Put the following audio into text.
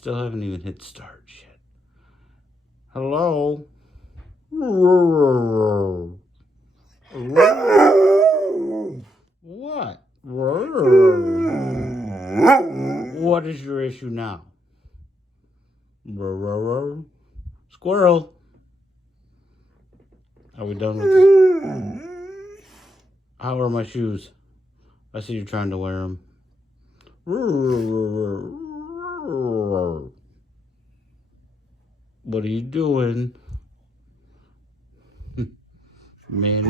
Still haven't even hit start yet. Hello? What? What is your issue now? Squirrel. Are we done with this? How are my shoes? I see you're trying to wear them. What are you doing? Man.